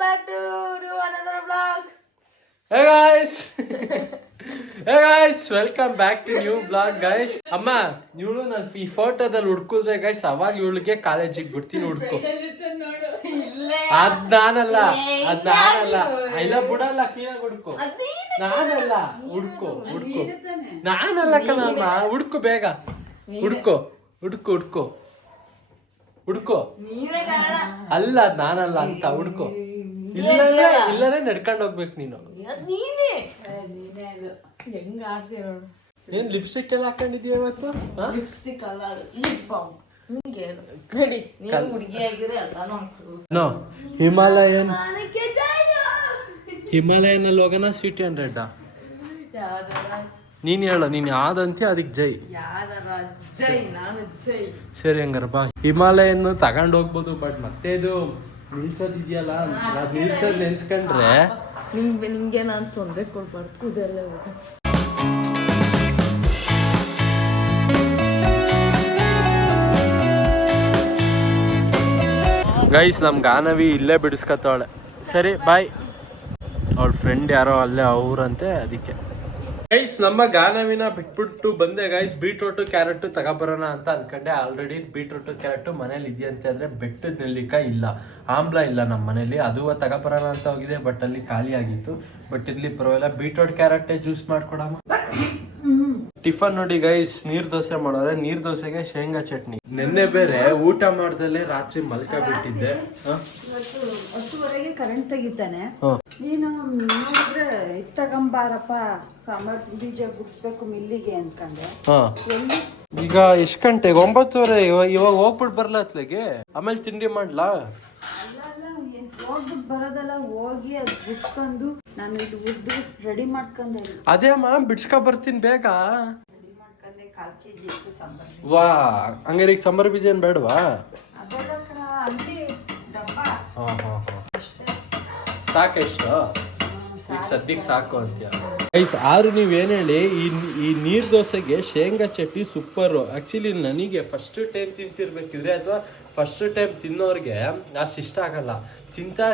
back to do another vlog. Hey guys! Hey guys! Welcome back to new vlog guys. ಅಮ್ಮ ಇವಳು ನಾನು ಈ ಫೋಟೋದಲ್ಲಿ ಹುಡ್ಕುದ್ರೆ ಗೈಸ್ ಅವಾಗ ಇವಳಿಗೆ ಕಾಲೇಜಿಗೆ ಬಿಡ್ತೀನಿ ಹುಡ್ಕು. ಅದ್ ನಾನಲ್ಲ ಇಲ್ಲ ಬಿಡಲ್ಲ ಕ್ಲೀನಾಗಿ ಹುಡ್ಕು. ನಾನಲ್ಲ ಹುಡ್ಕು ನಾನಲ್ಲ ಕಣಮ್ಮ ಹುಡ್ಕು ಬೇಗ ಹುಡ್ಕು ಅಲ್ಲ ನಾನಲ್ಲ ಅಂತ ಹುಡ್ಕೋ. ಇಲ್ಲನೇ ನಡ್ಕೊಂಡು ಹೋಗ್ಬೇಕು ನೀನು. ಹೆಂಗ ಆಡ್ತೀಯ ನೋಡು. ಏನ್ ಲಿಪ್ಸ್ಟಿಕ್ ಎಲ್ಲ ಹಾಕೊಂಡಿದ್ಯಾ ಇವತ್ತು? ಲಿಪ್ಸ್ಟಿಕ್ ಅಲ್ಲ ಅದು ಲಿಪ್ ಬಾಮ್. ನಡಿ ನೀನು ಹುಡುಗಿ ಆಗಿದ್ರೆ ಎಲ್ಲಾನು ನೋ ಹಿಮಾಲಯನಲ್ಲಿ ಹೋಗೋಣ ಸ್ವೀಟ್ 100. ನೀನ್ ಹೇಳ ನೀನ್ ಯಾವ್ದಂತೀಯ ಅದಕ್ಕೆ ಜೈ. ಸರಿ ಹಂಗಾರ ಬಾ. ಹಿಮಾಲಯನ್ನು ತಗೊಂಡ್ ಹೋಗ್ಬೋದು ಬಟ್ ಮತ್ತೆ ಇದು ನಿಲ್ಸೋದಿದ್ಯಲ್ಲ ನಿಲ್ಸೋದ್ ನೆನ್ಸ್ಕೊಂಡ್ರೆ ನಿಂಗೆ ನಾನು ತೊಂದರೆ ಕೊಡ್ಬಾರ್ದು ಇದೆಲ್ಲ. ಗೈಸ್ ನಮ್ ಗಾನವಿ ಇಲ್ಲೇ ಬಿಡಿಸ್ಕತ್ತವಳೆ. ಸರಿ ಬಾಯ್. ಅವಳ ಫ್ರೆಂಡ್ ಯಾರೋ ಅಲ್ಲೇ ಅವ್ರಂತೆ ಅದಕ್ಕೆ. ಗೈಸ್ ನಮ್ಮ ಗಾನವಿನ ಬಿಟ್ಬಿಟ್ಟು ಬಂದೆ ಗೈಸ್. ಬೀಟ್ರೂಟು ಕ್ಯಾರೆಟ್ ತಗೊಬರೋಣ ಅಂತ ಅನ್ಕೊಂಡೆ. ಆಲ್ರೆಡಿ ಬೀಟ್ರೂಟು ಕ್ಯಾರೆಟ್ ಮನೇಲಿ ಇದೆಯಂತೆ. ಅಂದ್ರೆ ಬೆಟ್ಟದ ನೆಲ್ಲಿಕಾಯಿ ಇಲ್ಲ, ಆಮ್ಲ ಇಲ್ಲ ನಮ್ಮ ಮನೇಲಿ. ಅದು ತಗೊಬರೋಣ ಅಂತ ಹೋಗಿದೆ ಬಟ್ ಅಲ್ಲಿ ಖಾಲಿ ಆಗಿತ್ತು. ಬಟ್ ಇರ್ಲಿ ಪರವಾಗಿಲ್ಲ. ಬೀಟ್ರೂಟ್ ಕ್ಯಾರೆಟ್ ಜ್ಯೂಸ್ ಮಾಡ್ಕೊಡಮ್ಮ. ಟಿಫನ್ ನೋಡಿ ಗೈಸ್, ನೀರ್ ದೋಸೆ ಮಾಡೋರೆ. ನೀರ್ ದೋಸೆಗೆ ಶೇಂಗಾ ಚಟ್ನಿ. ನೆನ್ನೆ ಬೇರೆ ಊಟ ಮಾಡ್ದಲ್ಲೇ ರಾತ್ರಿ ಮಲ್ಕ ಬಿಟ್ಟಿದ್ದೆ. 10:30 ಕರೆಂಟ್ ತೆಗಿತಾನೆ. ನೀನು ನೋಡಿದ್ರೆ ತಗೊಂಬಾರಪ್ಪ ಸಾಂಬಾರ್ ಬೀಜ ಗುಡ್ಸ್ಬೇಕು ಮಿಲ್ಲಿಗೆ ಅನ್ಕೊಂಡೆ. ಈಗ ಎಷ್ಟ್ ಗಂಟೆಗೆ? 9:30. ಇವಾಗ ಹೋಗ್ಬಿಟ್ಟು ಬರ್ಲಾ ಅತ್ಲೆಗೆ? ಆಮೇಲೆ ತಿಂಡಿ ಮಾಡ್ಲಾ? ಹೋಗ್ಬಿಟ್ಟು ಬರೋದಲ್ಲ, ಹೋಗಿ ಅದ್ ಗುಡ್ಸ್ಕೊಂಡು ನಾನು ಇದು ಉದ್ದು ರೆಡಿ ಮಾಡ್ಕೊಂಡೆ. ಅದೇ ಅಮ್ಮ ಬಿಡ್ಸ್ಕೊ ಬರ್ತೀನಿ ಬೇಗ. ರೆಡಿ ಮಾಡ್ಕೊಂಡೆ. 1/4 kg ಇತ್ತು ಸಾಂಬಾರ್. ವಾ, ಹಂಗಾರೆ ಈಗ ಸಾಂಬಾರ್ ಬೀಜ ಏನ್ ಬೇಡವಾ? ಅದೆಲ್ಲ ಅಲ್ಲಿ ಡಬ್ಬ. ಸಾಕೆಷ್ಟು? ಈಗ ಸದ್ಯಕ್ಕೆ ಸಾಕು ಅಂತೀಯ. ಗೈಸ್ ಆರು ನೀವೇನು ಹೇಳಿ, ಈ ನೀರ್ ದೋಸೆಗೆ ಶೇಂಗಾ ಚಟ್ನಿ ಸೂಪರು. ಆಕ್ಚುಲಿ ನನಗೆ ಫಸ್ಟ್ ಟೈಮ್ ತಿಂತಿರ್ಬೇಕಿದ್ರೆ ಅಥವಾ ಫಸ್ಟ್ ಟೈಮ್ ತಿನ್ನೋರ್ಗೆ ಅಷ್ಟು ಇಷ್ಟ ಆಗಲ್ಲ. ತಿಂತಾ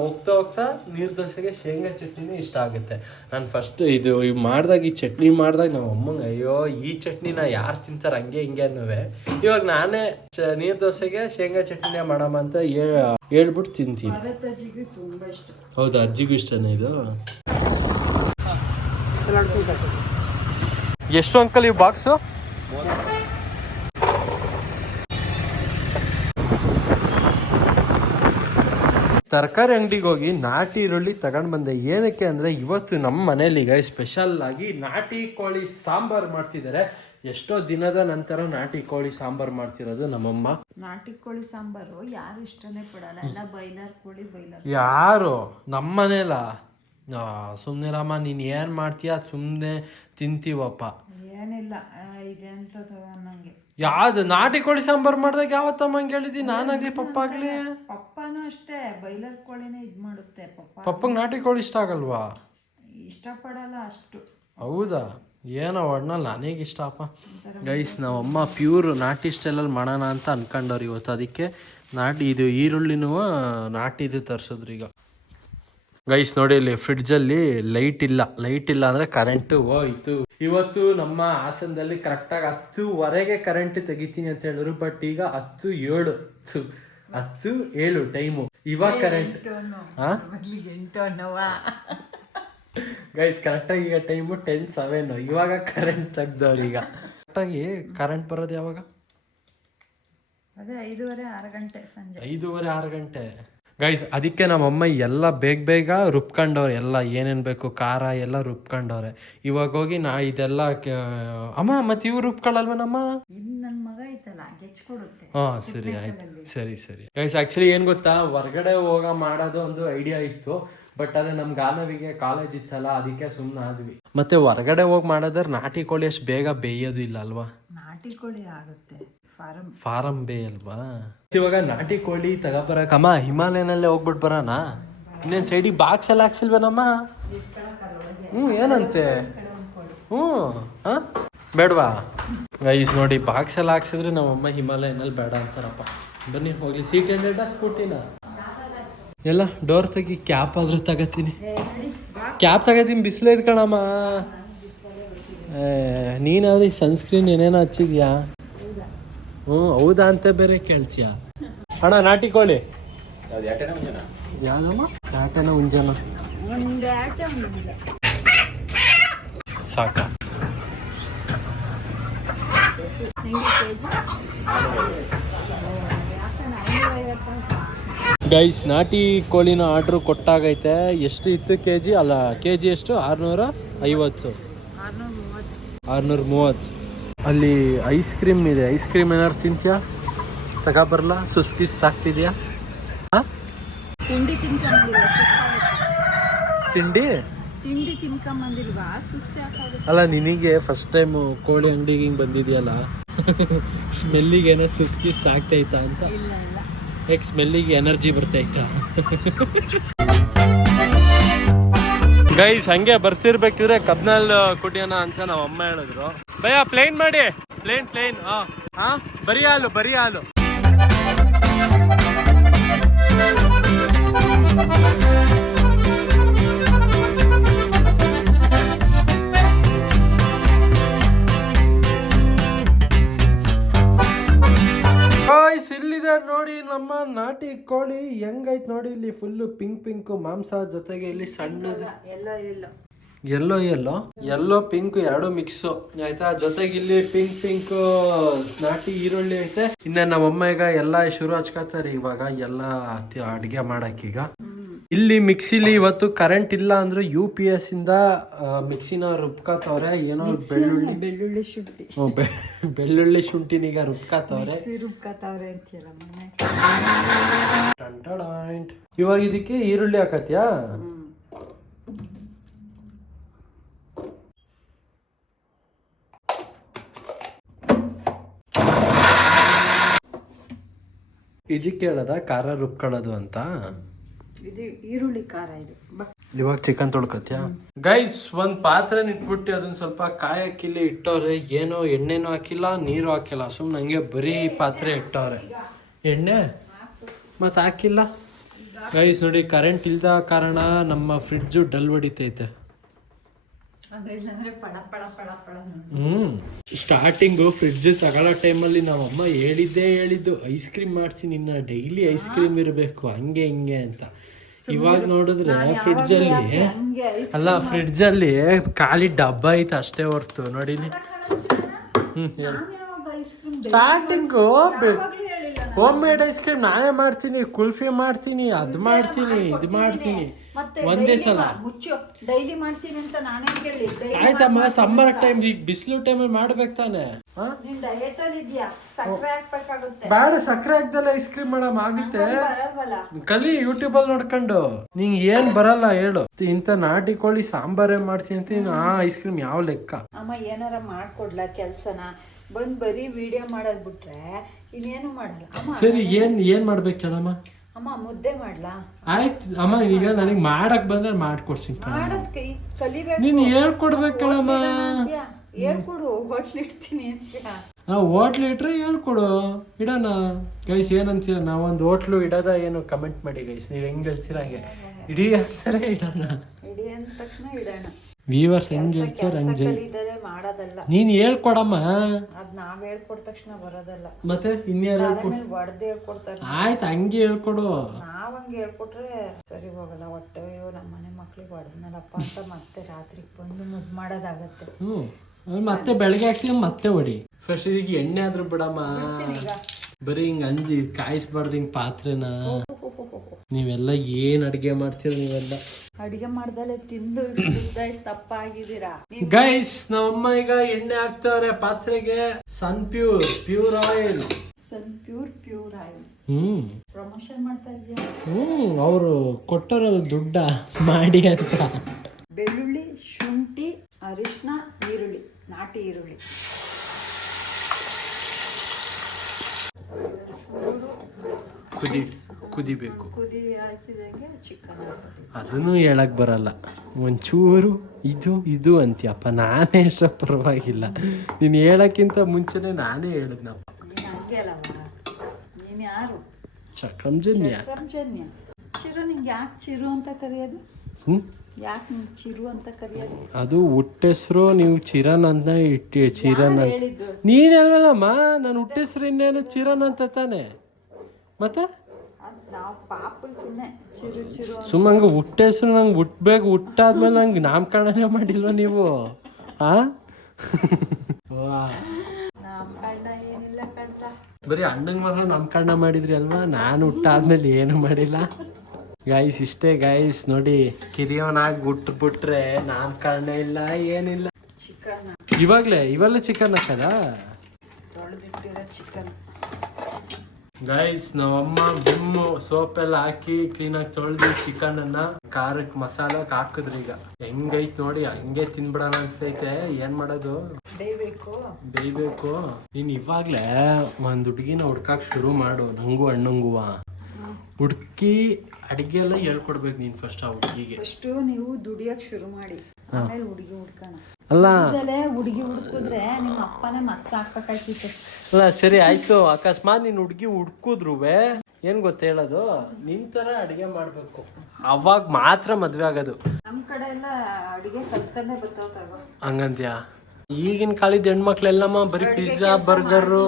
ಹೋಗ್ತಾ ನೀರ್ ದೋಸೆಗೆ ಶೇಂಗಾ ಚಟ್ನಿನೇ ಇಷ್ಟ ಆಗುತ್ತೆ. ನಾನು ಫಸ್ಟ್ ಇದು ಮಾಡಿದಾಗ ಈ ಚಟ್ನಿ ಮಾಡಿದಾಗ ನಮ್ಮ ಅಮ್ಮಂಗೆ ಅಯ್ಯೋ ಈ ಚಟ್ನಿನ ಯಾರು ತಿಂತಾರೆ ಹಂಗೆ ಹಿಂಗೆ ಅನ್ನುವೆ. ಇವಾಗ ನಾನೇ ನೀರ್ ದೋಸೆಗೆ ಶೇಂಗಾ ಚಟ್ನಿನೇ ಮಾಡಮ್ಮ ಅಂತ ಹೇಳ್ಬಿಟ್ಟು ತಿಂತೀನಿ. ಹೌದಾ, ಅಜ್ಜಿಗೂ ಇಷ್ಟನೇ ಇದು. ಎಷ್ಟು ಅಂಕಲ್ ಈ ಬಾಕ್ಸು? ತರಕಾರಿ ಅಂಗಡಿಗೆ ಹೋಗಿ ನಾಟಿ ಈರುಳ್ಳಿ ತಗೊಂಡು ಬಂದೆ. ಏನಕ್ಕೆ ಅಂದರೆ ಇವತ್ತು ನಮ್ಮ ಮನೇಲಿ ಈಗ ಸ್ಪೆಷಲ್ ಆಗಿ ನಾಟಿ ಕೋಳಿ ಸಾಂಬಾರು ಮಾಡ್ತಿದ್ದಾರೆ. ಎಷ್ಟೋ ದಿನದ ನಂತರ ನಾಟಿ ಕೋಳಿ ಸಾಂಬಾರು ಮಾಡ್ತಿರೋದು ನಮ್ಮಮ್ಮ. ನಾಟಿ ಕೋಳಿ ಸಾಂಬಾರು ಯಾರು ಇಷ್ಟನೇ ಪಡಲ್ಲ, ಎಲ್ಲ ಬೈಲರ್ ಕೋಳಿ ಬೈಲರ್. ಯಾರು ನಮ್ಮ ಮನೇಲ? ಸುಮ್ಮನಿರಮ್ಮ, ನೀನು ಏನು ಮಾಡ್ತೀಯ ಸುಮ್ಮನೆ ತಿಂತೀವಪ್ಪ. ಏನಿಲ್ಲ ಇದೆ ಅಂತದ್ದು ಅನ್ನಂಗೆ. ಯಾವ್ದು ನಾಟಿ ಕೋಳಿ ಸಾಂಬಾರು ಮಾಡಿದಾಗ ಯಾವತ್ತಮ್ಮ ಹಂಗೆ ಹೇಳಿದ್ದೀನಿ ನಾನಾಗ್ಲಿ ಪಪ್ಪ ಆಗ್ಲಿ? ಪಪ್ಪನೂ ಅಷ್ಟೇ ಬೈಲರ್ ಕೋಳಿನೇ ಇದು ಮಾಡುತ್ತೆ. ಪಪ್ಪಂಗೆ ನಾಟಿ ಕೋಳಿ ಇಷ್ಟ ಆಗಲ್ವಾ? ಇಷ್ಟಪಡಲ್ಲ ಅಷ್ಟು. ಹೌದಾ? ಏನೋ ಒಟ್ನಲ್ಲಿ ನನಗೆ ಇಷ್ಟಪ್ಪ. ಗೈಸ್ ನಾವಮ್ಮ ಪ್ಯೂರ್ ನಾಟಿ ಸ್ಟೈಲಲ್ಲಿ ಮಾಡೋಣ ಅಂತ ಅನ್ಕೊಂಡವ್ರು ಇವತ್ತು. ಅದಕ್ಕೆ ನಾಟಿ ಇದು ಈರುಳ್ಳಿನೂ ನಾಟಿದು ತರಿಸಿದ್ರು. ಈಗ ಗೈಸ್ ನೋಡಿ, ಇಲ್ಲಿ ಫ್ರಿಡ್ಜಲ್ಲಿ ಲೈಟ್ ಇಲ್ಲ ಅಂದರೆ ಕರೆಂಟು ಹೋಯ್ತು. ಇವತ್ತು ನಮ್ಮ ಹಾಸನದಲ್ಲಿ ಕರೆಕ್ಟಾಗಿ 10:00 ಕರೆಂಟ್ ತೆಗಿತೀನಿ ಅಂತ ಹೇಳಿದ್ರು. ಬಟ್ ಈಗ 10:07 ಟೈಮು. ಇವಾಗ ಕರೆಂಟ್ ಗೈಸ್ ಕರೆಕ್ಟಾಗಿ ಈಗ ಟೈಮು 10:07. ಇವಾಗ ಕರೆಂಟ್ ತೆಗ್ದವ್ರು. ಈಗ ಕರೆಕ್ಟಾಗಿ ಕರೆಂಟ್ ಬರೋದು ಯಾವಾಗ? ಅದೇ 5:30-6 ಗಂಟೆ ಸಂಜೆ. 5:30-6 ಗಂಟೆ ಗೈಸ್. ಅದಕ್ಕೆ ನಮ್ಮಮ್ಮ ಎಲ್ಲ ಬೇಗ ರುಬ್ಕೊಂಡವ್ರೆ. ಎಲ್ಲ ಏನೇನು ಬೇಕು ಖಾರ ಎಲ್ಲ ರುಬ್ಕೊಂಡವ್ರೆ. ಇವಾಗ ಹೋಗಿ ಇದೆಲ್ಲ ಅಮ್ಮ ಮತ್ತೆ ಇವ್ರು ರುಬ್ಕೊಳ್ಳಲ್ವ ನಮ್ಮ? ನನ್ನ ಮಗ ಐತಲ್ಲ ಗೆಚ್ಕೊಡುತ್ತೆ. ಹಾಂ ಸರಿ ಆಯ್ತು. ಸರಿ ಗೈಸ್ ಆ್ಯಕ್ಚುಲಿ ಏನು ಗೊತ್ತಾ, ಹೊರ್ಗಡೆ ಮಾಡೋದು ಒಂದು ಐಡಿಯಾ ಇತ್ತು. ಬಟ್ ಅದೇ ನಮ್ಮ ಗಾನವಿಗೆ ಕಾಲೇಜ್ ಇತ್ತಲ್ಲ, ಅದಕ್ಕೆ ಸುಮ್ಮನೆ ಆದ್ವಿ. ಮತ್ತೆ ಹೊರಗಡೆ ಹೋಗಿ ಮಾಡಿದ್ರೆ ನಾಟಿ ಕೋಳಿ ಅಷ್ಟು ಬೇಗ ಬೇಯೋದು ಇಲ್ಲ ಅಲ್ವಾ? ನಾಟಿ ಕೋಳಿ ಆಗುತ್ತೆ, ಫಾರಂ ಬೇಯಲ್ವಾ? ಇವಾಗ ನಾಟಿ ಕೋಳಿ ತಗೋಬರಕಮ್ಮ ಹಿಮಾಲಯನಲ್ಲೇ ಹೋಗ್ಬಿಟ್ಟು ಬರೋಣ. ಇನ್ನೇನು ಸೈಡಿಗೆ ಬಾಕ್ಸ್ ಎಲ್ಲ ಹಾಕ್ಸಿಲ್ವೇನಮ್ಮ? ಏನಂತೆ? ಹಾಂ ಬೇಡವಾ? ಗೈಸ್ ನೋಡಿ, ಬಾಕ್ಸ್ ಎಲ್ಲ ಹಾಕ್ಸಿದ್ರೆ ನಮ್ಮಮ್ಮ ಹಿಮಾಲಯನಲ್ಲಿ ಬೇಡ ಅಂತಾರಪ್ಪ. ಬನ್ನಿ ಹೋಗ್ಲಿ. ಸೀಟ್ 100 ಸ್ಕೂಟಿನ ಎಲ್ಲ ಡೋರ್ ತೆಗಿ, ಕ್ಯಾಪ್ ಆದ್ರೂ ತಗೋತೀನಿ. ಕ್ಯಾಪ್ ತಗೋತೀನಿ, ಬಿಸಿಲು ಕಣಮ್ಮ. ನೀನಾದ್ರೆ ಸನ್ಸ್ಕ್ರೀನ್ ಏನೇನೋ ಹಚ್ಚಿದ್ಯಾ? ಹ್ಞೂ ಹೌದಾ ಅಂತ ಬೇರೆ ಕೇಳ್ತೀಯ. ಅಣ್ಣ ನಾಟಿ ಕೋಳಿ ಯಾವ್ದಮ್ಮ? ಆಟನ ಹುಂಜನ ಸಾಕ. ಗೈಸ್ ನಾಟಿ ಕೋಳಿನ ಆರ್ಡ್ರು ಕೊಟ್ಟಾಗೈತೆ. ಎಷ್ಟು ಇತ್ತು ಕೆಜಿ? ಅಲ್ಲ ಕೆಜಿ ಎಷ್ಟು? 650. 630. ಅಲ್ಲಿ ಐಸ್ ಕ್ರೀಮ್ ಇದೆ. ಐಸ್ ಕ್ರೀಮ್ ಏನಾದ್ರು ತಿಂತೀಯಾ? ತಗೊಬರ್ಲಾ? ಸುಸ್ಕಿಸ್ ಸಾಕ್ತಿದ್ಯಾ? ತಿಂಡಿ ತಿಂಡಿ ತಿನ್ಕೊಂಬಂದಿಲ್ವಾ? ಸುಸ್ತಿ ಹಾಕೋದು. ಅಲ್ಲ ನಿನಗೆ ಫಸ್ಟ್ ಟೈಮು ಕೋಳಿ ಅಂಗಡಿಗೆ ಹಿಂಗೆ ಬಂದಿದ್ಯಲ್ಲ, ಸ್ಮೆಲ್ಲಿಗೆ ಏನೋ ಸುಸ್ಕಿಸ್ ಸಾಕ್ತೈತಾ ಅಂತ? ಇಲ್ಲ. ಯಾಕೆ ಸ್ಮೆಲ್ಲಿಗೆ ಎನರ್ಜಿ ಬರ್ತೈತಾ? ಗೈಸ್ ಹಂಗೆ ಬರ್ತಿರ್ಬೇಕಿದ್ರೆ ಕಬ್ನಲ್ ಕುಡಿಯೋಣ ಅಂತ ನಮ್ಮ ಅಮ್ಮ ಹೇಳಿದ್ರು. ಭಯ ಪ್ಲೇನ್ ಮಾಡಿ, ಪ್ಲೇನ್. ಹಾ ಬರೀ ಹಾಲು. ಇಲ್ಲಿದೆ ನೋಡಿ ನಮ್ಮ ನಾಟಿ ಕೋಳಿ. ಹೆಂಗೈತ್ ನೋಡಿ, ಇಲ್ಲಿ ಫುಲ್ಲು ಪಿಂಕ್ ಮಾಂಸ, ಜೊತೆಗೆ ಇಲ್ಲಿ ಸಣ್ಣದು ಎಲ್ಲೋ ಪಿಂಕ್ ಎರಡು ಮಿಕ್ಸು ಆಯ್ತಾ. ಜೊತೆಗೆ ಇಲ್ಲಿ ಪಿಂಕ್ ನಾಟಿ ಈರುಳ್ಳಿ ಐತೆ. ಇನ್ನ ನಮ್ಮಮ್ಮ ಈಗ ಎಲ್ಲ ಶುರು ಹಚ್ಕೋತಾರೆ ಇವಾಗ ಎಲ್ಲ ಅಡ್ಗೆ ಮಾಡಕ್ಕೀಗ. ಇಲ್ಲಿ ಮಿಕ್ಸಿಲಿ ಇವತ್ತು ಕರೆಂಟ್ ಇಲ್ಲ ಅಂದ್ರೆ UPS ಇಂದ ಮಿಕ್ಸಿನ ರುಬ್ಕತ್ತವ್ರೆ. ಏನೋ ಬೆಳ್ಳುಳ್ಳಿ ಶುಂಠಿನೀಗ ರುಬ್ಕತ್ತವ್ರೆ. ಇವಾಗ ಇದಕ್ಕೆ ಈರುಳ್ಳಿ ಹಾಕತ್ಯಾ? ಇದಕ್ಕೆ ಹೇಳದ ಖಾರ ರುಬ್ಕೊಳ್ಳೋದು ಅಂತ. ಇದು ಈರುಳ್ಳಿ ಖಾರ ಇದು. ಇವಾಗ ಚಿಕನ್ ತೊಳ್ಕೊತ್ಯಾ? ಗೈಸ್ ಒಂದ್ ಪಾತ್ರೆ ಇಟ್ಬಿಟ್ಟು ಅದನ್ನ ಸ್ವಲ್ಪ ಕಾಯಕ್ಕಿಲ್ಲಿ ಇಟ್ಟವ್ರೆ. ಏನೋ ಎಣ್ಣೆನೂ ಹಾಕಿಲ್ಲ, ನೀರು ಹಾಕಿಲ್ಲ, ಸುಮ್ನೆ ಹಂಗೆ ಬರೀ ಪಾತ್ರೆ ಇಟ್ಟವ್ರೆ. ಎಣ್ಣೆ ಮತ್ತೆ ಹಾಕಿಲ್ಲ. ಗೈಸ್ ನೋಡಿ, ಕರೆಂಟ್ ಇಲ್ದ ಕಾರಣ ನಮ್ಮ ಫ್ರಿಡ್ಜು ಡಲ್ ಹೊಡಿತೈತೆ. ಸ್ಟಾರ್ಟಿಂಗು ಫ್ರಿಡ್ಜ್ ತಗೊಳ್ಳೋ ಟೈಮಲ್ಲಿ ನಾವಮ್ಮ ಹೇಳಿದ್ದು ಐಸ್ ಕ್ರೀಮ್ ಮಾಡ್ತೀನಿ, ಇನ್ನ ಡೈಲಿ ಐಸ್ ಕ್ರೀಮ್ ಇರಬೇಕು ಹಂಗೆ ಹಿಂಗೆ ಅಂತ. ಇವಾಗ ನೋಡಿದ್ರೆ ಫ್ರಿಡ್ಜ್ ಅಲ್ಲಿ ಖಾಲಿ ಡಬ್ಬ ಐತೆ ಅಷ್ಟೇ ಹೊರ್ತು ನೋಡಿನಿ. Starting home made ice cream ನಾನೇ ಮಾಡ್ತೀನಿ, ಕುಲ್ಫಿ ಮಾಡ್ತೀನಿ, ಅದ್ ಮಾಡ್ತೀನಿ, ಇದು ಮಾಡ್ತೀನಿ ಒಂದೇ ಸಲ. ಆಯ್ತಮ್ಮ, ಸಮ್ಮರ್ ಟೈಮ್, ಈಗ ಬಿಸಿಲು ಟೈಮಲ್ಲಿ ಮಾಡ್ಬೇಕು ತಾನೆ. ಬೇಡ ಸಕ್ಕರೆ ಹಾಕ್ದಲ್ಲ ಐಸ್ ಕ್ರೀಮ್ ಮಾಡಮ್ ಆಗುತ್ತೆ. ಕಲಿ ಯೂಟ್ಯೂಬ್ ಅಲ್ಲಿ ನೋಡ್ಕೊಂಡು. ನಿಂಗೆ ಏನ್ ಬರಲ್ಲ ಹೇಳು. ಇಂತ ನಾಟಿ ಕೋಳಿ ಸಾಂಬಾರೇ ಮಾಡ್ತೀನಿ ಅಂತ ಆ ಐಸ್ ಕ್ರೀಮ್ ಯಾವ ಲೆಕ್ಕ? ಅಮ್ಮ ಏನಾರ ಮಾಡ್ಕೊಡ್ಲಾ ಕೆಲ್ಸನ? ಬಂದ್ ಬರೀ ವಿಡಿಯೋ ಮಾಡೋದ್ ಬಿಟ್ರೆ ಇನ್ನೇನು ಮಾಡಲ್ಲ. ಸರಿ ಏನ್ ಮಾಡ್ಬೇಕು ಹೇಳಮ್ಮ? ಅಮ್ಮ ಮುದ್ದೆ ಮಾಡ್ಲಾ? ಆಯ್ತು ಅಮ್ಮ, ಈಗ ನನಗೆ ಮಾಡಕ್ ಬಂದ್ರೆ ಮಾಡ್ಕೊಡ್ತೀನಿ. ಕಲಿಬೇಕು, ನೀನ್ ಹೇಳ್ಕೊಡ್ಬೇಕಲ್ಲಮ್ಮ. ಹೇಳ್ಕೊಡು, ಹೋಟ್ಲ್ ಇಡ್ತೀನಿ ಅಂತ. ಹೋಟ್ಲ್ ಇಟ್ರೆ ಹೇಳ್ಕೊಡು, ಇಡೋಣ. ಗೈಸ್ ಏನಂತೀರ? ನಾವೊಂದು ಹೋಟ್ಲು ಇಡೋದ ಏನು ಕಮೆಂಟ್ ಮಾಡಿ ಗೈಸ್. ನೀವು ಹೆಂಗ್ ಹೇಳ್ತೀರ ಹಂಗೆ ಇಡೀ ಅಂತಾರೆ, ಇಡೋಣ. ಇಡೀ ಅಂದ ತಕ್ಷಣ ಇಡೋಣ. ವೀವರ್ಸ್ ಹೆಂಗ್ ಹೇಳ್ತಾರೆ ಹಂಗೆ ಮಾಡೋದಲ್ಲ. ನೀನ್ ಹೇಳ್ಕೊಡಮ್ಮ. ಅದ್ ನಾವ್ ಹೇಳ್ಕೊಡ ತಕ್ಷಣ ಬರೋದಲ್ಲ. ಮತ್ತೆ ಇನ್ಯಾರು ಹೊಡೆದು ಹೇಳ್ಕೊಡ್ತಾರೆ. ಆಯ್ತು ಹಂಗೆ ಹೇಳ್ಕೊಡು. ನಾವ್ ಹಂಗೆ ಹೇಳ್ಕೊಟ್ರೆ ಸರಿ ಹೋಗಲ್ಲ. ಒಟ್ಟೆ ನಮ್ಮ ಮನೆ ಮಕ್ಳಿಗೆ ಹೊಡೆದ್ನಲ್ಲಪ್ಪ ಅಂತ ಮತ್ತೆ ರಾತ್ರಿ ಬಂದು ಮುದ್ ಮಾಡೋದಾಗತ್ತೆ. ಮತ್ತೆ ಬೆಳಗ್ಗೆ ಹಾಕ್ತೀವಿ ಮತ್ತೆ ಹೊಡಿ. ಫಸ್ಟ್ ಇದಕ್ಕೆ ಎಣ್ಣೆ ಆದ್ರೂ ಬಿಡಮ್ಮ. ಬರೀ ಹಿಂಗ್ ಅಂಜಿ ಕಾಯಿಸ್ಬಾರ್ದು ಹಿಂಗ್ ಪಾತ್ರೆನ. ನೀವೆಲ್ಲ ಏನ್ ಅಡ್ಗೆ ಮಾಡ್ತೀರ? ನೀವೆಲ್ಲ ಅಡಿಗೆ ಮಾಡ್ದಲೆ ತಿಂದು ತಪ್ಪಾಗಿದ್ದೀರಾ ಗೈಸ್. ನಮ್ಮಮ್ಮ ಈಗ ಎಣ್ಣೆ ಹಾಕ್ತವ್ರೆ ಪಾತ್ರೆಗೆ. ಸನ್ ಪ್ಯೂರ್ ಆಯಿಲ್. ಪ್ರಮೋಷನ್ ಮಾಡ್ತಾ ಇದ್ದೀರಾ? ಅವರು ಕೊಟ್ಟರಲ್ಲ ದುಡ್ಡ ಮಾಡಿ ಅಂತ. ಬೆಳ್ಳುಳ್ಳಿ, ಶುಂಠಿ, ಅರಿಶಿನ, ಈರುಳ್ಳಿ, ನಾಟಿ ಈರುಳ್ಳಿ. ಕುದಿಬೇಕು. ಕುದಿ ಹಾಕಿದಂಗೆ ಚಿಕನ್ ಅದನ್ನು ಹೇಳಕ್ ಬರಲ್ಲ. ಒಂಚೂರು ಇದು ಅಂತೀಯಪ್ಪ. ನಾನೇ ಅಷ್ಟ ಪರವಾಗಿಲ್ಲ, ನೀನು ಹೇಳಕ್ಕಿಂತ ಮುಂಚೆನೆ ನಾನೇ ಹೇಳಿದ್ನಪ್ಪ. ನೀನು ಹಂಗೆ ಅಲ್ಲವ? ನೀನು ಯಾರು? ಚಕ್ರಂಜನ್ಯ. ಚಿರು ನಿಂಗೆ ಯಾಕೆ ಚಿರು ಅಂತ ಕರೆಯೋದು? ಹ್ಞೂ ಯಾಕೆ ನಿಂಗೆ ಚಿರು ಅಂತ ಕರೆಯೋದು? ಅದು ಹುಟ್ಟೆಸ್ರು ನೀವು ಚಿರನ್ ಅಂತ ಚಿರನ್ ಅಂತ ಹೇಳಿದ್ದು ನೀನು ಅಲ್ವಲ್ಲಮ್ಮ. ನಾನು ಹುಟ್ಟೆಸ್ರು ಇನ್ನೇನು ಚಿರನ್ ಅಂತ ತಾನೆ. ಮತ್ತೆ ನಾವು ಪಾಪಲ್ ಸುಮ್ಮನೆ ಚಿರು ಚಿರು ಸುಮ್ಮಂಗೆ ಹುಟ್ಟೆಸ್ರು ನಂಗೆ ಹುಟ್ಟಬೇಕು. ಹುಟ್ಟಾದ್ಮೇಲೆ ನಂಗೆ ನಾಮಕರಣನೇ ಮಾಡಿಲ್ವ ನೀವು? ನಾಮಕರಣ ಏನಿಲ್ಲ ಕಂತ. ಬರೀ ಅಣ್ಣಂಗೆ ಮಾತ್ರ ನಾಮಕರಣ ಮಾಡಿದ್ರಿ ಅಲ್ವಾ? ನಾನು ಹುಟ್ಟಾದ್ಮೇಲೆ ಏನು ಮಾಡಿಲ್ಲ. ಗೈಸ್ ಇಷ್ಟೇ ಗೈಸ್, ನೋಡಿ ಕಿರಿಯವನಾಗಿ ಬಿಟ್ರೆ ನಾಮಕರಣ ಇಲ್ಲ ಏನಿಲ್ಲ. ಚಿಕನ್ ಇವೆಲ್ಲ ಚಿಕನ್ ಹಾಕದ ತೊಳೆದಿಟ್ಟಿರೋ ಚಿಕನ್. ಗೈಸ್ ನಮ್ಮಮ್ಮ ವಿಮ್ ಸೋಪ್ ಎಲ್ಲ ಹಾಕಿ ಕ್ಲೀನಾಗಿ ತೊಳೆದು ಚಿಕನ್ ಅನ್ನ ಖಾರಕ್ಕೆ ಮಸಾಲಕ್ಕೆ ಹಾಕಿದ್ರಿ. ಈಗ ಹೆಂಗೈತ್ ನೋಡಿ, ಹಂಗೆ ತಿನ್ಬಿಡೋಣ ಅನ್ಸ್ತೈತೆ. ಏನ್ ಮಾಡೋದು, ಬೇಯ್ಬೇಕು. ನೀನ್ ಇವಾಗ್ಲೇ ಒಂದ್ ಹುಡ್ಗಿನ ಹುಡ್ಕಕ್ ಶುರು ಮಾಡು. ನಂಗೂ ಅಣ್ಣಂಗುವ ಹುಡ್ಕಿ ಅಡಿಗೆ ಎಲ್ಲ ಹೇಳ್ಕೊಡ್ಬೇಕು ನೀನ್ ಫಸ್ಟ್. ಆ ಹುಡ್ಗಿಗೆ ಫಸ್ಟು ನೀವು ದುಡಿಯಕ್ ಶುರು ಮಾಡಿ, ಆಮೇಲೆ ಹುಡುಗಿ ಹುಡ್ಕೋಣ. ಅಲ್ಲ ಹುಡುಗಿ ಹುಡ್ಕಿದ್ರೆ ನಿಮ್ಮ ಅಪ್ಪನೇ ಮತ್ ಸಾಕ್ಬೇಕಾಯ್ತಿತ್ತು. ಅಲ್ಲ ಸರಿ ಆಯ್ತು, ಅಕಸ್ಮಾತ್ ನೀನ್ ಹುಡ್ಗಿ ಹುಡ್ಕುದ್ರುವೆ ಏನ್ ಗೊತ್ತ ಹೇಳೋದು, ನಿನ್ ತರ ಅಡಿಗೆ ಮಾಡ್ಬೇಕು. ಅವಾಗ ಮಾತ್ರ ಮದ್ವೆ ಆಗೋದು. ನಮ್ ಕಡೆ ಎಲ್ಲ ಅಡಿಗೆ ಕಲ್ತ್ಕೊಂಡೇ ಬರ್ತಾವ. ಹಂಗಂತ್ಯಾ? ಈಗಿನ ಕಾಲದ ಹೆಣ್ಮಕ್ಳೆಲ್ಲಮ್ಮ ಬರೀ ಪಿಜ್ಜಾ ಬರ್ಗರು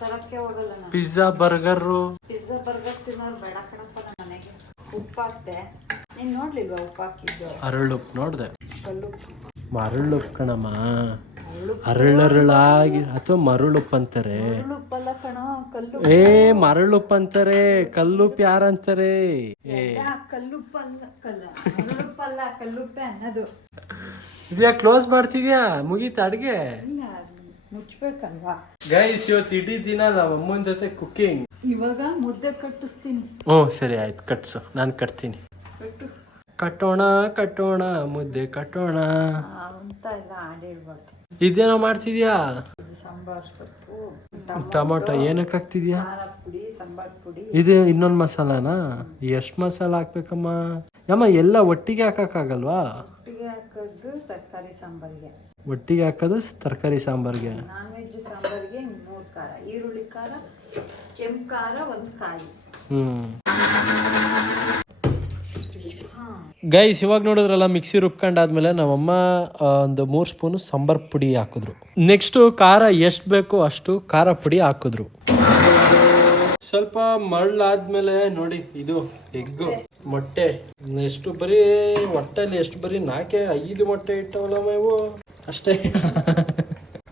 ತರಕ್ಕೆ ಹೋಗಲ್ಲ. ಪಿಜ್ಜಾ ಬರ್ಗರ್ ತಿನ್ನೋರು ಬೇಡ ಕಣಪ್ಪ. ನಮ್ಮ ಮನೆಗೆ ಉಪ್ಪಾಕ್ತೆ, ನೀನ್ ನೋಡ್ಲಿಲ್ವಾ ಉಪ್ಪಾಕಿದ್ದು? ಅರಳುಪ್ಪು ನೋಡ್ದೆ. ಕಲ್ಲುಪ್ಪು, ಮರಳುಪ್ಪು ಕಣಮ್ಮ. ಅರಳಾಗಿ ಅಥವಾ ಮರಳುಪ್ಪು ಅಂತಾರೆ. ಉಪ್ಪಲ್ಲ ಕಣೋ, ಕಲ್ಲು. ಮರಳುಪ್ಪು ಅಂತಾರೆ. ಕಲ್ಲುಪ್ಪು ಯಾರಂತಾರೆ? ಕಲ್ಲುಪ್ಪಲ್ಲ, ಮರಳುಪ್ಪಲ್ಲ, ಕಲ್ಲುಪ್ಪೆ ಅನ್ನೋದು. ಇದ್ಯಾ ಕ್ಲೋಸ್ ಮಾಡ್ತಿದ್ಯಾ? ಮುಗೀತ ಅಡ್ಗೆ? ಇಲ್ಲ, ಮುಚ್ಬೇಕಲ್ವಾ. ಗೈಸ್ ಇವತ್ತು ಇಡೀ ದಿನ ನಮ್ಮ ಅಮ್ಮನ ಜೊತೆ ಕುಕಿಂಗ್. ಇವಾಗ ಮುದ್ದೆ ಕಟ್ಟಿಸ್ತೀನಿ. ಸರಿ ಆಯ್ತು, ಕಟ್ಸು, ನಾನು ಕಟ್ತೀನಿ. ಕಟ್ಟೋಣ ಮುದ್ದೆ ಕಟ್ಟೋಣ ಅಂತ ಎಲ್ಲ ಹಾಡಿರ್ಬಾರ್ದು. ಇದೇನೋ ಮಾಡ್ತಿದ್ಯಾ? ಸಾಂಬಾರ್ ಸೊಪ್ಪು, ಟೊಮೊಟೊ ಏನಕ್ಕೆ ಹಾಕ್ತಿದ್ಯಾ? ಖಾರ ಪುಡಿ, ಸಾಂಬಾರ್ ಪುಡಿ. ಇದು ಇನ್ನೊಂದು ಮಸಾಲಾನಾ? ಎಷ್ಟು ಮಸಾಲ ಹಾಕ್ಬೇಕಮ್ಮ? ಯಮ್ಮ ಎಲ್ಲ ಒಟ್ಟಿಗೆ ಹಾಕಕ್ಕಾಗಲ್ವಾ? ಒಟ್ಟಿಗೆ ಹಾಕೋದು ತರಕಾರಿ ಸಾಂಬಾರಿಗೆ. ಒಟ್ಟಿಗೆ ಹಾಕೋದು ತರಕಾರಿ ಸಾಂಬಾರ್ಗೆ. ನಾನ್ ವೆಜ್ ಸಾಂಬಾರಿಗೆ 3 ಖಾರ, ಈರುಳ್ಳಿ ಖಾರ, ಕೆಂಪು ಖಾರ, 1 ಕಾಯಿ. ಗೈಸ್ ಇವಾಗ ನೋಡಿದ್ರಲ್ಲ, ಮಿಕ್ಸಿ ರುಬ್ಕೊಂಡಾದ್ಮೇಲೆ ನಮ್ಮಮ್ಮ ಒಂದು 3 ಸ್ಪೂನು ಸಾಂಬಾರ್ ಪುಡಿ ಹಾಕಿದ್ರು. ನೆಕ್ಸ್ಟು ಖಾರ ಎಷ್ಟು ಬೇಕೋ ಅಷ್ಟು ಖಾರ ಪುಡಿ ಹಾಕಿದ್ರು. ಸ್ವಲ್ಪ ಮಳ್ಳಾದ್ಮೇಲೆ ನೋಡಿ, ಇದು ಎಗ್ಗು ಮೊಟ್ಟೆ ಎಷ್ಟು ಬರೀ ಹೊಟ್ಟೆಲಿ ಎಷ್ಟು ಬರೀ 4-5 ಮೊಟ್ಟೆ ಇಟ್ಟವಲ್ಲ ಇವು ಅಷ್ಟೇ.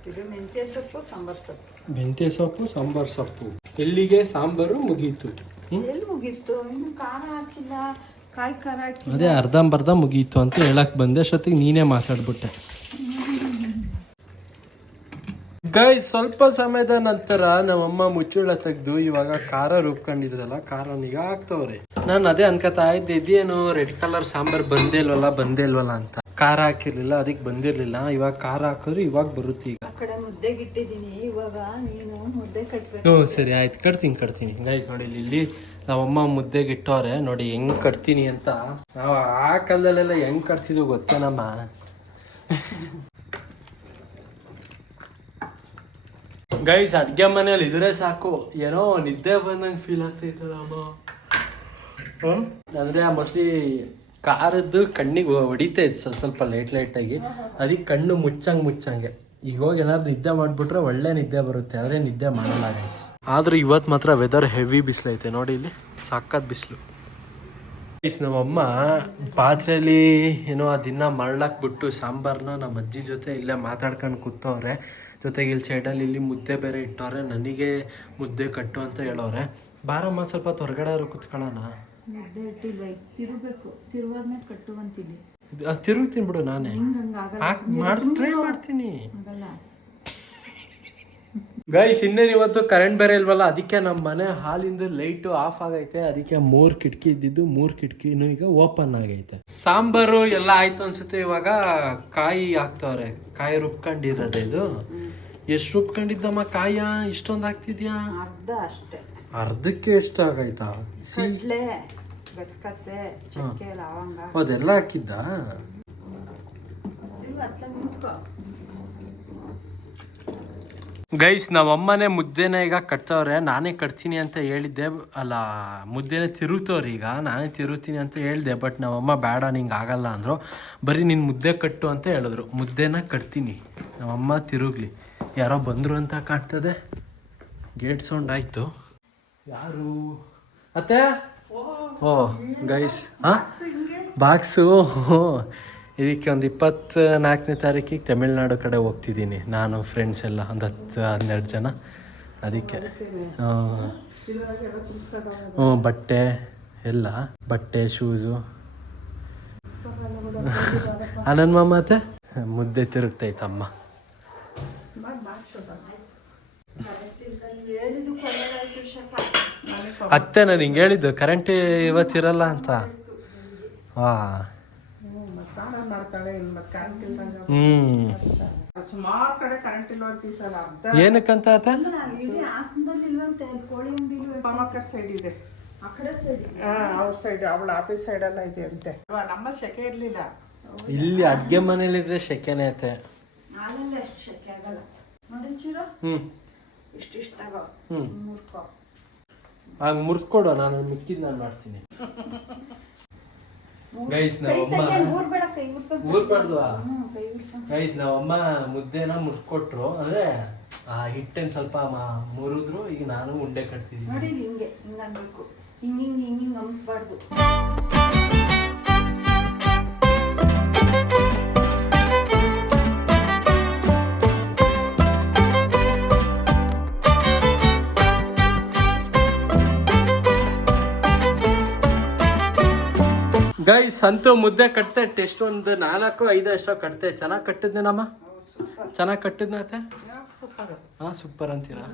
ಇದು ಮೆಂತ್ಯ ಸೊಪ್ಪು, ಸಾಂಬಾರ್ ಸೊಪ್ಪು. ಮೆಂತ್ಯ ಸೊಪ್ಪು, ಸಾಂಬಾರ್ ಸೊಪ್ಪು. ಇಲ್ಲಿಗೆ ಸಾಂಬಾರು ಮುಗೀತು. ಎಲ್ಲಿ ಮುಗೀತು? ಇನ್ನು ಖಾರ ಹಾಕಿಲ್ಲ, ಕಾಯಿ ಖಾರ ಹಾಕಿಲ್ಲ. ಅದೇ ಅರ್ಧಂಬರ್ಧ ಮುಗೀತು ಅಂತ ಹೇಳಕ್ ಬಂದೆ, ಅಷ್ಟೊತ್ತಿಗೆ ನೀನೇ ಮಾತಾಡ್ಬಿಟ್ಟೆ. ಗೈಸ್ ಸ್ವಲ್ಪ ಸಮಯದ ನಂತರ ನಮ್ಮಮ್ಮ ಮುಚ್ಚುಳ ತೆಗ್ದು ಇವಾಗ ಖಾರ ರುಬ್ಕೊಂಡಿದ್ರಲ್ಲ, ಖಾರನೀಗ ಹಾಕ್ತವ್ರೆ. ನಾನು ಅದೇ ಅನ್ಕೋತಾ ಇದ್ದೆ, ಇದೇನು ರೆಡ್ ಕಲರ್ ಸಾಂಬಾರ್ ಬಂದೇ ಇಲ್ವಲ್ಲ ಅಂತ. ಖಾರ ಹಾಕಿರ್ಲಿಲ್ಲ, ಅದಕ್ಕೆ ಬಂದಿರ್ಲಿಲ್ಲ. ಇವಾಗ ಖಾರ ಹಾಕಿದ್ರು ಇವಾಗ ಬರುತ್ತೆ. ಈಗ ಆ ಕಡೆ ಮುದ್ದೆಗೆ ಇಟ್ಟಿದ್ದೀನಿ, ಇವಾಗ ನೀನು ಮುದ್ದೆ ಕಟ್ಬೇಕು. ಸರಿ ಆಯ್ತು, ಕಟ್ತೀನಿ. ಗೈಸ್ ನೋಡಿ, ಇಲ್ಲಿ ನಮ್ಮಮ್ಮ ಮುದ್ದೆಗೆ ಇಟ್ಟವ್ರೆ. ನೋಡಿ ಹೆಂಗ್ ಕಟ್ತೀನಿ ಅಂತ. ನಾವು ಆ ಕಾಲದಲ್ಲೆಲ್ಲ ಹೆಂಗ್ ಕಟ್ತಿದ್ವು ಗೊತ್ತೇನಮ್ಮ? ಗೈಸ್ ಅಡ್ಗೆ ಮನೇಲಿ ಇದ್ರೆ ಸಾಕು, ಏನೋ ನಿದ್ದೆ ಬಂದಂಗೆ ಫೀಲ್ ಆಗ್ತೈತಲ್ಲಮ್ಮ. ಅಂದ್ರೆ ಮೋಸ್ಟ್ಲಿ ಖಾರದ್ದು ಕಣ್ಣಿಗೆ ಹೊಡಿತೈತೆ ಸ್ವಲ್ಪ ಲೈಟಾಗಿ. ಅದಕ್ಕೆ ಕಣ್ಣು ಮುಚ್ಚಂಗೆ. ಈಗ ಹೋಗಿ ಏನಾದ್ರು ನಿದ್ದೆ ಮಾಡಿಬಿಟ್ರೆ ಒಳ್ಳೆ ನಿದ್ದೆ ಬರುತ್ತೆ, ಆದರೆ ನಿದ್ದೆ ಮಾಡಲ್ಲ ಗೈಸ್. ಆದ್ರೆ ಇವತ್ತು ಮಾತ್ರ ವೆದರ್ ಹೆವಿ ಬಿಸಿಲೈತೆ ನೋಡಿ, ಇಲ್ಲಿ ಸಖತ್ ಬಿಸಿಲು. ನಮ್ಮಮ್ಮ ಪಾತ್ರೆಯಲ್ಲಿ ಏನೋ ದಿನ ಮರಳಾಕ್ಬಿಟ್ಟು ಸಾಂಬಾರನ್ನ ನಮ್ಮ ಅಜ್ಜಿ ಜೊತೆ ಇಲ್ಲೇ ಮಾತಾಡ್ಕೊಂಡು ಕೂತವ್ರೆ. ಜೊತೆಗೆ ಇಲ್ಲಿ ಸೈಡಲ್ಲಿ ಇಲ್ಲಿ ಮುದ್ದೆ ಬೇರೆ ಇಟ್ಟವ್ರೆ. ನನಗೆ ಮುದ್ದೆ ಕಟ್ಟು ಅಂತ ಹೇಳೋರೆ. ಬಾರಮ್ಮ ಸ್ವಲ್ಪ ಹೊರಗಡೆ ಕೂತ್ಕೊಳ್ಳೋಣ. ಮುದ್ದೆ ಇಟ್ಟಿಲ್ಲ, ತಿರುಗಬೇಕು. ತಿರುವಾದ್ಮೇಲೆ ಕಟ್ಟುವಂತೀನಿ. ತಿರುಗ್ತೀನಿ ಬಿಡು, ನಾನೇ ಟ್ರೈ ಮಾಡ್ತೀನಿ. ಗೈಸ್ ಇನ್ನೇನು ಇವತ್ತು ಕರೆಂಟ್ ಬೇರೆ ಇಲ್ವಲ್ಲ, ಅದಕ್ಕೆ ನಮ್ಮ ಮನೆ ಹಾಲಿಂದ ಲೈಟು ಆಫ್ ಆಗೈತೆ. ಅದಕ್ಕೆ 3 ಕಿಟಕಿ ಇದ್ದಿದ್ದು 3 ಕಿಟಕಿನೂ ಈಗ ಓಪನ್ ಆಗೈತೆ. ಸಾಂಬಾರು ಎಲ್ಲ ಆಯ್ತು ಅನ್ಸುತ್ತೆ. ಇವಾಗ ಕಾಯಿ ಹಾಕ್ತವ್ರೆ. ಕಾಯಿ ರುಬ್ಕೊಂಡಿರೋದೆ ಇದು. ಎಷ್ಟು ರುಬ್ಕೊಂಡಿದ್ದಮ್ಮ ಕಾಯ? ಇಷ್ಟೊಂದು ಹಾಕ್ತಿದ್ಯಾ? ಅರ್ಧ ಅಷ್ಟೇ. ಅರ್ಧಕ್ಕೆ ಎಷ್ಟು ಆಗೈತಾ? ಕಡ್ಲೆ, ಗಸಗಸೆ, ಚಕ್ಕೆ, ಲವಂಗ ಅದೆಲ್ಲ ಹಾಕಿದ್ದ? ಗೈಸ್ ನಮ್ಮಮ್ಮನೇ ಮುದ್ದೆನ ಈಗ ಕಟ್ತವ್ರೆ, ನಾನೇ ಕಟ್ತೀನಿ ಅಂತ ಹೇಳಿದ್ದೆ, ಅಲ್ಲ ಮುದ್ದೆನೇ ತಿರುಗ್ತವ್ರಿ, ಈಗ ನಾನೇ ತಿರುಗ್ತೀನಿ ಅಂತ ಹೇಳಿದೆ. ಬಟ್ ನಮ್ಮಮ್ಮ ಬೇಡ ನಿಂಗೆ ಆಗಲ್ಲ ಅಂದರು. ಬರೀ ನೀನು ಮುದ್ದೆ ಕಟ್ಟು ಅಂತ ಹೇಳಿದ್ರು. ಮುದ್ದೆನ ಕಟ್ತೀನಿ, ನಮ್ಮಮ್ಮ ತಿರುಗ್ಲಿ. ಯಾರೋ ಬಂದರು ಅಂತ ಕಾಣ್ತದೆ. ಗೇಟ್ ಸೌಂಡ್ ಆಯಿತು. ಯಾರು ಅತ್ತೆ? ಓ ಗೈಸ್, ಹಾಂ ಬಾಕ್ಸು. ಇದಕ್ಕೆ ಒಂದು 24ನೇ ತಾರೀಕಿಗೆ ತಮಿಳ್ನಾಡು ಕಡೆ ಹೋಗ್ತಿದ್ದೀನಿ ನಾನು, ಫ್ರೆಂಡ್ಸ್ ಎಲ್ಲ ಒಂದು 10-12 ಜನ. ಅದಕ್ಕೆ ಬಟ್ಟೆ ಎಲ್ಲ, ಬಟ್ಟೆ ಶೂಸು. ನನ್ನ ಮಾಮ ಮತ್ತೆ ಮುದ್ದೆ ತಿರುಗ್ತೈತಮ್ಮ. ಅತ್ತೆ ನಾನು ಹಿಂಗೆ ಹೇಳಿದ್ದು ಕರೆಂಟ್ ಇವತ್ತಿರಲ್ಲ ಅಂತ. ಸುಮಾರು ಕಡೆ ಕರೆಂಟ್ ಇಲ್ಲ ಅಂತ ಈ ಸಲ. ಏನಕ್ಕಂತ ಸೈಡ್ ಇದೆ, ಆ ಕಡೆ ಸೈಡ್, ಅವ್ರ ಸೈಡ್, ಅವಳ ಆಫೀಸ್ ಸೈಡ್ ಎಲ್ಲ ಇದೆ ಅಂತೆ. ನಮ್ಮ ಶೆಕೆ ಇರ್ಲಿಲ್ಲ. ಇಲ್ಲಿ ಅಡ್ಗೆ ಮನೇಲಿದ್ರೆ ಶೆಕೆನೇ ಐತೆ. ಅಷ್ಟು ಶೆಕೆ ಆಗಲ್ಲ ನೋಡಿ. ಇಷ್ಟಿಷ್ಟಾಗ ಮುರ್ಕೋ, ಆಗ ಮುರ್ಸ್ಕೊಡು, ನಾನು ಮಿಕ್ಕಿದ್ ನಾನು ಮಾಡ್ತೀನಿ. ಗೈಸ್ ನಾವಮ್ಮ ಮುದ್ದೆನ ಮುರ್ಸ್ಕೊಟ್ರು, ಅಂದ್ರೆ ಆ ಹಿಟ್ಟನ್ ಸ್ವಲ್ಪ ಮುರಿದ್ರು. ಈಗ ನಾನು ಉಂಡೆ ಕಟ್ತಿದ್ದೀನಿ ನೋಡಿ. ಹಿಂಗೆ ಹಿಂಗೆ ಅನ್ಬೇಕು, ಹಿಂಗೆ ಅಂಬಾರ್ದು. ಗೈಸ್ ಅಂತೂ ಮುದ್ದೆ ಕಟ್ತೆ. ಟೆಸ್ಟ್ ಒಂದು 4-5 ಅಷ್ಟೋ ಕಟ್ತೆ. ಚೆನ್ನಾಗಿ ಕಟ್ಟಿದ್ನೆ ನಮ್ಮ, ಚೆನ್ನಾಗಿ ಕಟ್ಟಿದ್ನತ್ತೆ. ಹಾಂ ಸೂಪರ್ ಅಂತೀರಾ?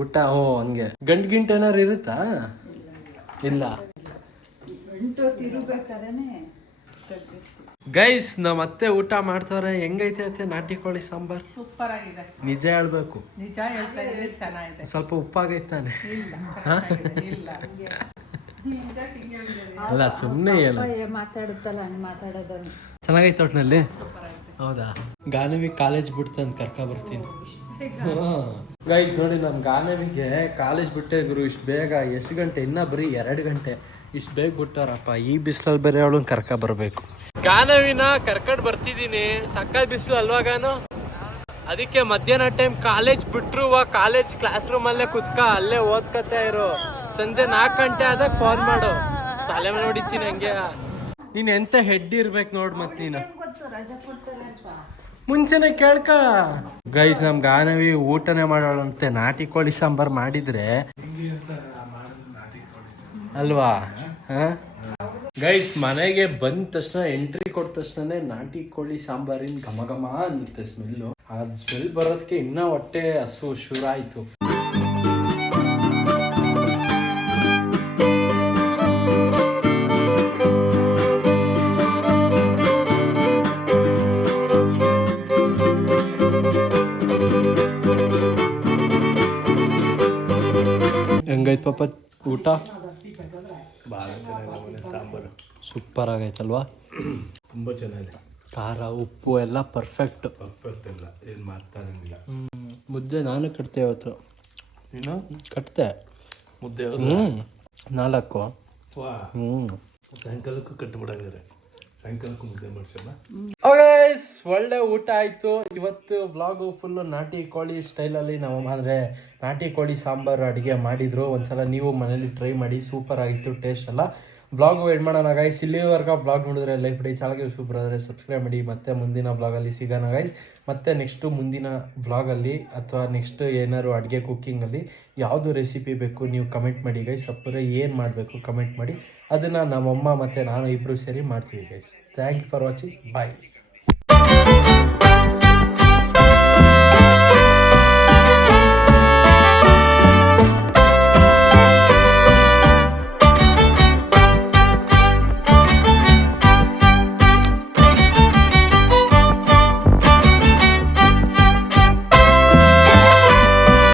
ಊಟ ಹಂಗೆ ಗಂಟು ಏನಾರು ಇರುತ್ತಾ? ಇಲ್ಲ. ಗೈಸ್ ನಮ್ಮ ಅತ್ತೆ ಊಟ ಮಾಡ್ತವ್ರೆ. ಹೆಂಗೈತೆ ಅತ್ತೆ ನಾಟಿ ಕೋಳಿ ಸಾಂಬಾರ್? ಸೂಪರ್ ಆಗಿದೆ, ನಿಜ ಹೇಳ್ಬೇಕು. ನಿಜ ಹೇಳ್ತಾ ಇದ್ರೆ ಚೆನ್ನಾಗಿದೆ. ಸ್ವಲ್ಪ ಉಪ್ಪಾಗೈತಾನೆ? ಅಲ್ಲ ಸುಮ್ಮನೆ ಹೇಳ, ಮಾತಾಡುತ್ತಲ್ಲ ಹಂಗೆ ಮಾತಾಡೋದನ್ನು. ಚೆನ್ನಾಗೈತೆ ಒಟ್ನಲ್ಲಿ. ಹೌದಾ? ಗಾನವಿ ಕಾಲೇಜ್ ಬಿಡ್ತು ಅಂತ ಕರ್ಕ ಬರ್ತೀನಿ. ಗೈಸ್ ನೋಡಿ, ನಮ್ಮ ಗಾನವಿಗೆ ಕಾಲೇಜ್ ಬಿಟ್ಟೆ ಗುರು ಇಷ್ಟು ಬೇಗ. ಎಷ್ಟು ಗಂಟೆ? ಇನ್ನ ಬರೀ 2 ಗಂಟೆ. ಇಷ್ಟು ಬೇಗ ಬಿಟ್ಟಾರಪ್ಪ. ಈ ಬಿಸಿಲಲ್ಲಿ ಬೇರೆ ಅವಳನ್ನ ಕರ್ಕ ಬರಬೇಕು. ಗಾನವಿನ ಕರ್ಕೊಂಡು ಬರ್ತಿದ್ದೀನಿ. ಸಕ್ಕ ಬಿಸಿಲು ಅಲ್ವಾ ಗಾನು? ಅದಕ್ಕೆ ಮಧ್ಯಾಹ್ನ ಟೈಮ್ ಕಾಲೇಜ್ ಬಿಟ್ರು ಕಾಲೇಜ್ ಕ್ಲಾಸ್ ರೂಮಲ್ಲೇ ಕುತ್ಕ ಅಲ್ಲೇ ಓದ್ಕತಾ ಇರು. ಸಂಜೆ 4 ಗಂಟೆ ಆದಾಗ ಫೋನ್ ಮಾಡು, ತಲೆ ಮೇಲೆ ಹೊಡಿತೀನಿ ಹಂಗೆ. ನೀನು ಎಂತ ಹೆಡ್ ಇರ್ಬೇಕು ನೋಡ್. ಮತ್ತೆ ನೀನು ಮುಂಚೆನೆ ಕೇಳ್ಕ. ಗೈಸ್ ನಮ್ ಗಾನವಿ ಊಟನೇ ಮಾಡೋಳಂತೆ. ನಾಟಿ ಕೋಳಿ ಸಾಂಬಾರ್ ಮಾಡಿದ್ರೆ ಅಲ್ವಾ? ಗೈಸ್ ಮನೆಗೆ ಬಂದ ತಕ್ಷಣ, ಎಂಟ್ರಿ ಕೊಟ್ಟ ತಕ್ಷಣ ನಾಟಿ ಕೋಳಿ ಸಾಂಬಾರಿನ ಘಮ ಘಮ ಅನ್ನುತ್ತೆ ಸ್ಮೆಲ್ಲು. ಅದ್ ಸ್ಮೆಲ್ ಬರೋದಕ್ಕೆ ಇನ್ನ ಹೊಟ್ಟೆ ಹಸು ಶುರು ಆಯ್ತು. ಹೆಂಗೈತ್ ಪಾಪ ಊಟ? ಭಾಳ ಚೆನ್ನಾಗಿದೆ ಸಾಂಬಾರು. ಸೂಪರ್ ಆಗೈತಲ್ವಾ? ತುಂಬ ಚೆನ್ನಾಗಿದೆ. ಖಾರ ಉಪ್ಪು ಎಲ್ಲ ಪರ್ಫೆಕ್ಟ್ ಇಲ್ಲ, ಏನು ಮಾತಾಡಂಗಿಲ್ಲ. ಮುದ್ದೆ ನಾನು ಕಟ್ತೆ ಇವತ್ತು. ನೀನು ಕಟ್ತೆ ಮುದ್ದೆ? 4. ಸಾಯಂಕಾಲಕ್ಕೂ ಕಟ್ಟಿಬಿಡಂಗಾರೆ. ಸಾಯಂಕಾಲಕ್ಕೂ ಮುದ್ದೆ ಮಾಡ್ಸೋಣ. ಒಳ್ಳೆ ಊಟ ಆಯಿತು. ಇವತ್ತು ವ್ಲಾಗು ಫುಲ್ಲು ನಾಟಿ ಕೋಳಿ ಸ್ಟೈಲಲ್ಲಿ ನಾವು ಅಂದರೆ ನಾಟಿ ಕೋಳಿ ಸಾಂಬಾರು ಅಡುಗೆ ಮಾಡಿದರು. ಒಂದ್ಸಲ ನೀವು ಮನೇಲಿ ಟ್ರೈ ಮಾಡಿ, ಸೂಪರ್ ಆಗಿತ್ತು ಟೇಸ್ಟ್ ಎಲ್ಲ. ವ್ಲಾಗು ಎಡ್ ಮಾಡೋಣ ಗೈಸ್. ಇಲ್ಲಿವರೆಗೆ ವ್ಲಾಗ್ ನೋಡಿದ್ರೆ ಲೈಕ್ ಮಾಡಿ, ಚಾನಲ್ಗೆ ಸೂಪರ್ ಆದರೆ ಸಬ್ಸ್ಕ್ರೈಬ್ ಮಾಡಿ. ಮತ್ತೆ ಮುಂದಿನ ವ್ಲಾಗಲ್ಲಿ ಸಿಗೋಣ ಗೈಸ್. ಮತ್ತು ನೆಕ್ಸ್ಟು ಮುಂದಿನ ವ್ಲಾಗಲ್ಲಿ ಅಥವಾ ನೆಕ್ಸ್ಟ್ ಏನಾದ್ರು ಅಡುಗೆ ಕುಕ್ಕಿಂಗಲ್ಲಿ ಯಾವುದು ರೆಸಿಪಿ ಬೇಕು ನೀವು ಕಮೆಂಟ್ ಮಾಡಿ ಗೈಸ್. ಸಪ್ಪರೆ ಏನು ಮಾಡಬೇಕು ಕಮೆಂಟ್ ಮಾಡಿ, ಅದನ್ನು ನಮ್ಮಮ್ಮ ಮತ್ತು ನಾನು ಇಬ್ಬರು ಸೇರಿ ಮಾಡ್ತೀವಿ guys. Thank you for watching. Bye.